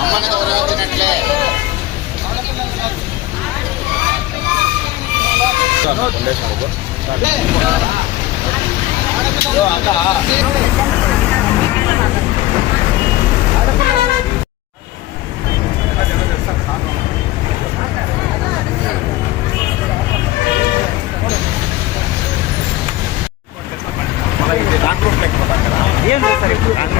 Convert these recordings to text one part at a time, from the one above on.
అమ్మని గౌరవించినట్లే ఏం లేదు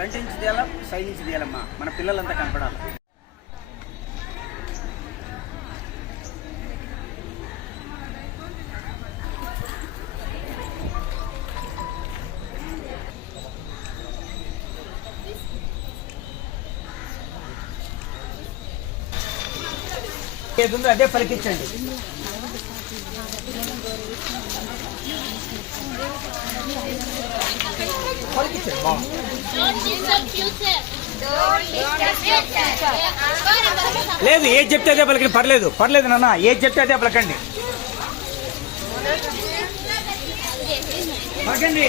ఫ్రంట్ నుంచి తీయాలా సైడ్ నుంచి తీయాలమ్మా మన పిల్లలంతా కనపడాలి. ఏది అదే పలికించండి. పలికించండి బాగుంది. లేదు ఏది చెప్తే అదే పలకండి. పర్లేదు పర్లేదు నాన్న ఏది చెప్తే అదే పలకండి. పలకండి.